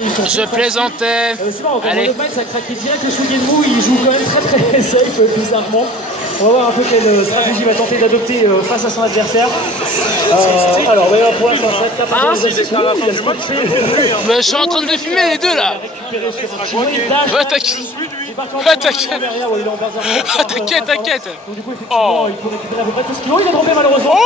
Je plaisantais. Allez. Ça a craqué direct le Sugenmu, il joue quand même très safe, bizarrement. On va voir un peu quelle stratégie va tenter d'adopter face à son adversaire. Alors, pour l'instant, ça tape dans les actions. Mais je suis en train de filmer les deux là. T'inquiète. Donc du coup, effectivement, il peut récupérer à peu près tout ce qu'il a. Il a droppé malheureusement.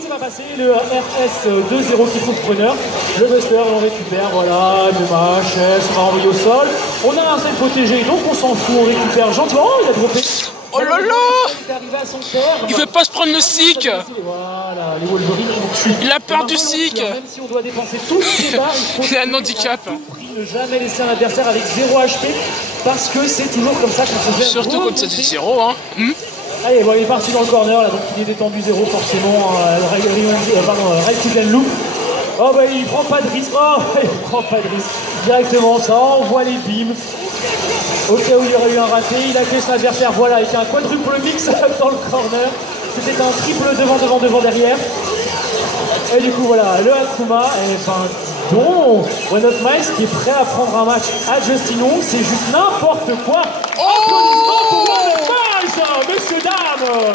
C'est pas passé. Le RS 2-0 qui trouve preneur. Le Buster, on récupère. Voilà, dommage. Ça va envoyer au sol. On a un set protégé, donc on s'en fout. On récupère gentiment. Oh, il a droppé. Oh là là! Il veut pas se prendre le stick! Voilà, les Wolverines ont tué. Il a peur du stick! Même si on doit dépenser tous ses barres, il faut a un handicap. ne jamais laisser un adversaire avec 0 HP parce que c'est toujours comme ça qu'on se fait. Surtout quand ça dit 0, hein. Allez, bon, il est parti dans le corner là, donc il est détendu 0 forcément. Right Loop. Oh bah il prend pas de risque. Oh, il prend pas de risque. Directement, ça envoie les beams. Au cas où il y aurait eu un raté, il a fait son adversaire, voilà, avec un quadruple mix dans le corner. C'était un triple devant, derrière. Et du coup, voilà, le Akuma, et enfin, donc, One Up Miles qui est prêt à prendre un match à Justin Wong, c'est juste n'importe quoi. Applaudissements pour One Up Miles, messieurs, dames.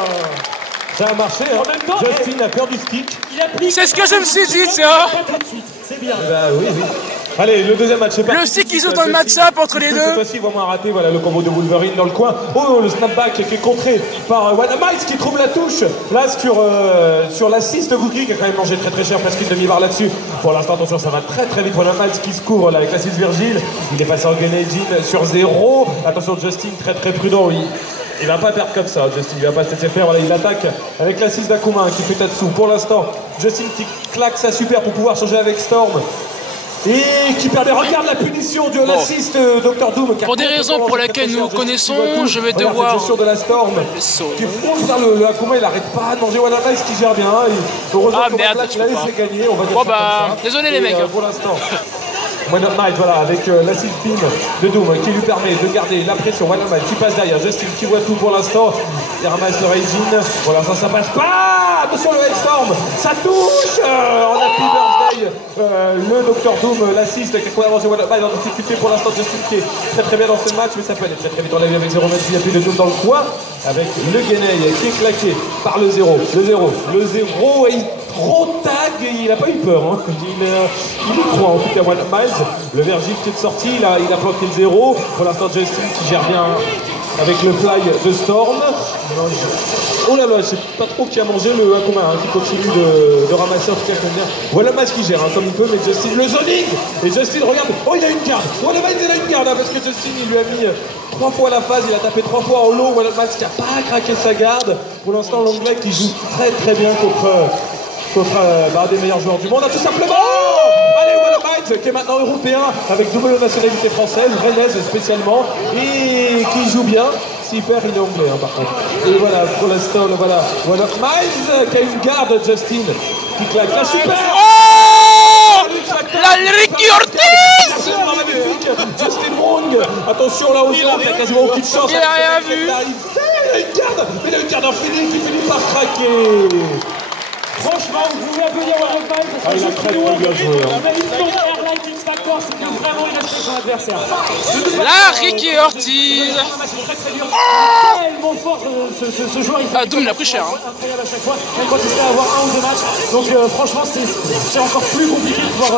Ça a marché, hein. En même temps, Justin a peur du stick. C'est ce que je me suis dit, tiens. C'est bien. Bah oui. Allez, le deuxième match. Le stick qui joue dans le match-up entre les deux. Cette fois-ci, vraiment raté. Voilà le combo de Wolverine dans le coin. Oh, le snapback qui est contré par One Up Miles qui trouve la touche. Là, sur l'assist de Gookie qui a quand même mangé très cher, presque une demi-barre là-dessus. Pour l'instant, attention, ça va très vite. One Up Miles qui se court là avec l'assist Virgile. Il est passé en Grenade sur 0. Attention, Justin, très prudent. Il va pas perdre comme ça, Justin, il va pas se laisser faire. Voilà, il attaque avec l'assist d'Akuma qui fait Tatsu. Pour l'instant, Justin qui claque sa super pour pouvoir changer avec Storm. Et qui perd. Regarde la punition de l'assist Dr Doom. Pour des raisons pour lesquelles nous connaissons, je vais devoir. Cette gestion de la Storm qui fonce vers le Akuma, il arrête pas de manger One Up Miles qui gère bien. Heureusement que Black il a laissé gagner. On va dire désolé les mecs. Pour l'instant. One Up Miles, voilà, avec l'assist pin de Doom qui lui permet de garder la pression. One Up Miles qui passe derrière, Justin qui voit tout pour l'instant. Il ramasse le Raging. Pour l'instant, ça passe pas. Attention, le Hellstorm, ça touche. On a Happy Birthday. Le Dr Doom, l'assist qui a avancé One Up Miles en difficulté pour l'instant. Justin qui est très bien dans ce match, mais ça peut aller très vite. On l'a vu avec 0 mètres. Il y a plus de Doom dans le coin. Avec le Genei qui est claqué par le 0. Le 0. Et il trop tag, il n'a pas eu peur. Hein. Il y croit en tout cas One Up Miles. Le Virgile qui est sorti, il a planqué le 0. Pour l'instant, Justin qui gère bien avec le fly de Storm. Oh là là, je sais pas trop qui a mangé le Akuma, qui continue de ramasser en tout cas comme bien. Voilà Miles qui gère comme il peut, mais Justin le zoning. Et Justin regarde, oh il a une garde. One Up Miles il a une garde parce que Justin il lui a mis 3 fois la phase, il a tapé 3 fois en low. One Up Miles qui n'a pas craqué sa garde. Pour l'instant, l'anglais qui joue très bien contre des meilleurs joueurs du monde, tout simplement. Allez, One Up Miles qui est maintenant européen avec double nationalité française, rennaise spécialement, et qui joue bien. S'il perd, il est anglais par contre. Et voilà, pour l'instant, voilà, One Up Miles qui a une garde, Justin, qui claque la super. Oh, la Ricky Ortiz. Justin Wong, attention là aux autres, il a quasiment aucune chance. Il a rien vu. Il a une garde infinie qui finit par craquer. Franchement, vous pouvez applaudir One Up Miles parce que il a très bien joué. Airline X Factor, c'est que vraiment il respecte son adversaire. La Ricky Ortiz. Tellement fort ce joueur. Doom l'a pris cher. Incroyable à chaque fois, même quand il se fait avoir 1 ou 2 matchs. Donc franchement, c'est encore plus compliqué de pouvoir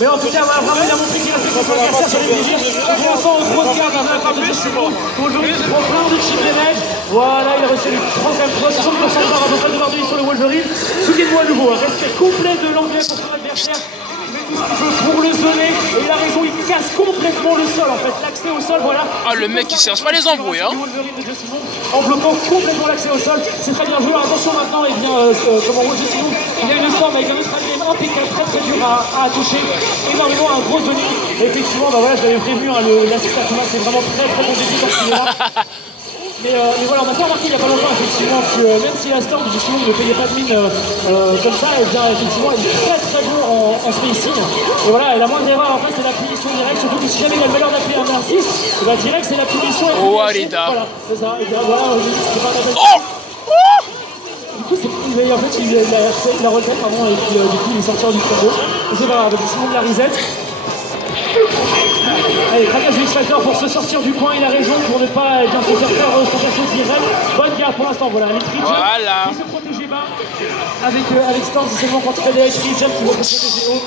mais en tout cas, voilà, vraiment il a montré qu'il respecte son adversaire sur les plaisirs. Pour l'instant, en grosse garde, un peu de Justin Wong. Aujourd'hui, il prend plein de chip damage. Voilà, il a reçu le 60% de barre à peu près de barre sur le Wolverine. Souvenez-vous à nouveau, un respect complet de l'anglais pour son adversaire. Il met tout ce qu'il peut pour le zoner. Et il a raison, il casse complètement le sol en fait. L'accès au sol, voilà. Ah, le mec qui cherche pas les embrouilles, hein. En bloquant complètement l'accès au sol. C'est très bien joué. Attention maintenant, et bien, comment Justin Wong, il y a une Storm avec un autre game impeccable, très dur à toucher. Énormément, un gros zoning. Effectivement, bah voilà, je l'avais prévenu, hein, l'assist à Thomas, c'est vraiment très compliqué quand il est là. Mais voilà, on a pas remarqué il n'y a pas longtemps effectivement que même si la Storm justement ne payait pas de mine comme ça, et bien effectivement elle est très bon en spacing. Et voilà, et la moindre erreur en fait c'est la punition directe, surtout que si jamais il a le valeur d'appeler un narcisse, et bien direct c'est la punition. Oh Alida. Voilà, c'est ça. Et bien voilà, c'est pas un appel. Du coup, mais en fait il a relevé pardon, et puis du coup il est sorti du combo. C'est pas grave, Simon de la reset. Allez, craquage du X-Factor pour se sortir du coin, il a raison pour ne pas bien se faire faire son perso direct. Bonne garde pour l'instant, voilà, les free jump qui se protégeait bas avec Stance, c'est seulement quand il fait des free jump qui vont se protéger haut.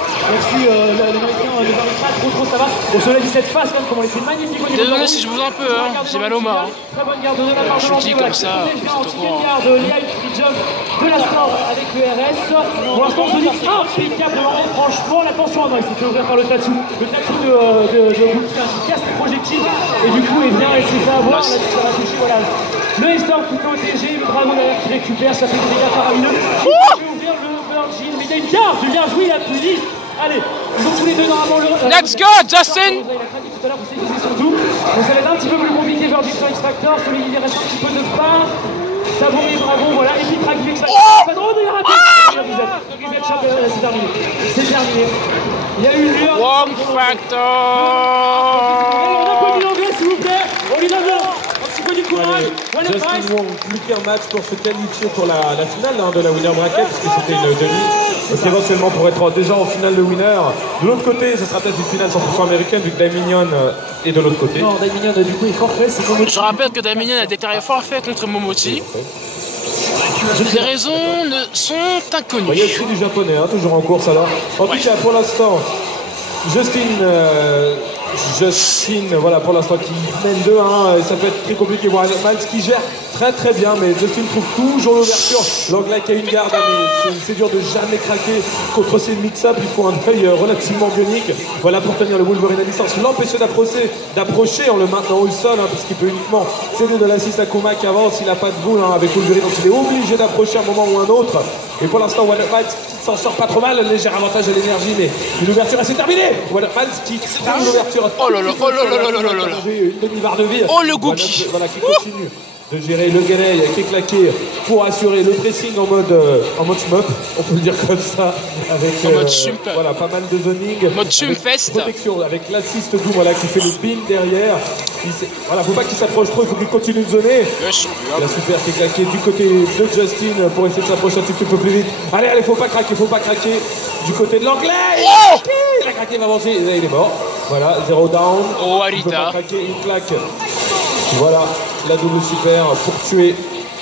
Là-dessus, l'américain ne paraît pas trop, ça va. Bon, cela dit, cette phase, comme on était magnifique au niveau. Désolé si je bouge un peu, hein. J'ai mal au main. Très bonne garde de la part de je dis comme ça. Anti-game garde, live free jump de la Storm avec le RS. Pour l'instant, on se dit impeccablement. Franchement, attention, non, il s'est fait ouvrir par le Tatsu. Le Tatsu de Wolfgang qui casse le projectile et du coup, il vient et s'est fait avoir. Là, ça va toucher, voilà. Le Storm tout protégé, le dragon derrière qui récupère, ça fait des dégâts faramineux. Il fait ouvrir le Virgin, mais il y a une garde, bien joué, il a tout dit. Allez, ils sont tous les deux normalement le. Let's go, Justin! Il a craqué tout à l'heure pour sécuriser son tout. Donc ça va être un petit peu plus compliqué Virgin sur X-Factor. Celui il reste un petit peu de pain. Savourer bravo, voilà. Et puis craque du X-Factor. Pas drôle, mais il a raté. Reset shot, c'est terminé. C'est terminé. Il y a eu une lueur. Wrong Factor! On applaudit l'anglais s'il vous plaît. On lui donne un petit peu du courage. Justin Wong, plus qu'un match pour se qualifier pour la finale de la winner bracket, parce que c'était une demi. Donc éventuellement pour être déjà en finale de winner. De l'autre côté, ce sera peut-être une finale 100% américaine vu que Daminion est de l'autre côté. Non, Daminion du coup est forfait. Je rappelle que Daminion a déclaré forfait contre Momochi. Les raisons ne sont inconnues. Il y a aussi du japonais, hein, toujours en course alors. En tout cas, pour l'instant, Justin, voilà, pour l'instant qui mène 2-1, ça peut être très compliqué. Voilà, Miles qui gère très bien, mais Justin trouve toujours l'ouverture. L'anglais qui a une garde, mais c'est dur de jamais craquer contre ces mix-up. Il faut un œil relativement bionique. Voilà pour tenir le Wolverine à distance, l'empêcher d'approcher en le maintenant au sol, hein, parce qu'il peut uniquement céder de l'assist à Kuma qui avance. Il n'a pas de boule hein, avec Wolverine, donc il est obligé d'approcher à un moment ou un autre. Et pour l'instant, Miles s'en sort pas trop mal, léger avantage de l'énergie, mais une ouverture assez terminée. Miles qui trouve l'ouverture. Oh là là, oh là là là là là là. Une demi-barre de vie. Oh le Gookie. Voilà, qui continue de gérer le Garay qui est claqué pour assurer le pressing en mode shmup, on peut le dire comme ça, avec voilà, pas mal de zoning. Mode Shumfest. Protection avec l'assist Doom voilà, qui fait le pin derrière. Voilà, faut pas qu'il s'approche trop, il faut qu'il continue de zoner. La super qui est claquée du côté de Justin pour essayer de s'approcher un petit peu plus vite. Allez, faut pas craquer. Du côté de l'anglais. Il a craqué, il va avancer, il est mort. Voilà, 0 down. Oh, il peut pas Arita. craquer, il claque. Voilà, la double super pour tuer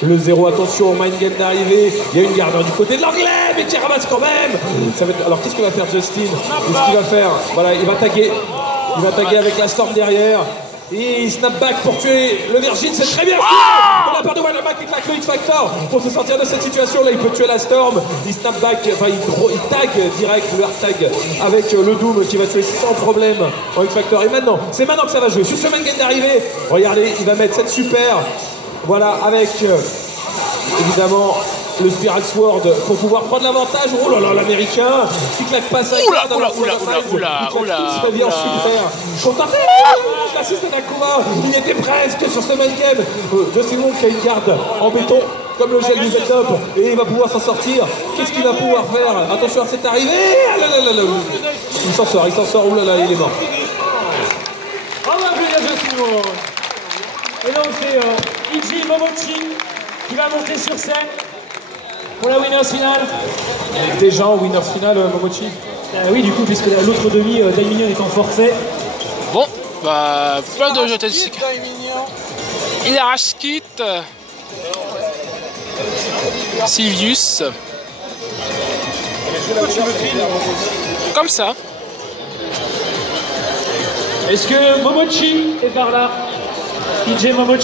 le 0. Attention au mind game d'arrivée. Il y a une garde du côté de l'anglais, mais qui ramasse quand même. Ça va être... Alors qu'est-ce que va faire Justin? Qu'est-ce qu'il va faire? Voilà, il va taguer. Il va taguer avec la Storm derrière. Et il snap back pour tuer le Virgin, c'est très bien fait de la part de Wanama qui claque le X-Factor pour se sortir de cette situation. Là, il peut tuer la Storm. Il snap back, enfin, il tag direct, le hard tag avec le Doom qui va tuer sans problème en X-Factor. Et maintenant, c'est maintenant que ça va jouer. Sur ce main game d'arrivée, regardez, il va mettre cette super. Voilà, avec évidemment le Spiral Sword pour pouvoir prendre l'avantage. Oh là là, l'américain qui claque pas ça. Oula. L'assist d'Akuma, il était presque sur ce main game. Justin Wong qui a une garde en béton comme le gel du Z-Top et il va pouvoir s'en sortir. Qu'est-ce qu'il va pouvoir faire? Attention à cette arrivée. Il s'en sort, oh là là, il est mort. Et donc c'est Iji Momochi qui va monter sur scène pour la winners finale. Il est déjà en winners finale, Momochi. Oui, du coup, puisque l'autre demi, Daminion est en forfait. Bon, bah, pas de jeter de cycle. Il a Rashkit. Silvius. Comme ça. Est-ce que Momochi est par là? Iji Momochi.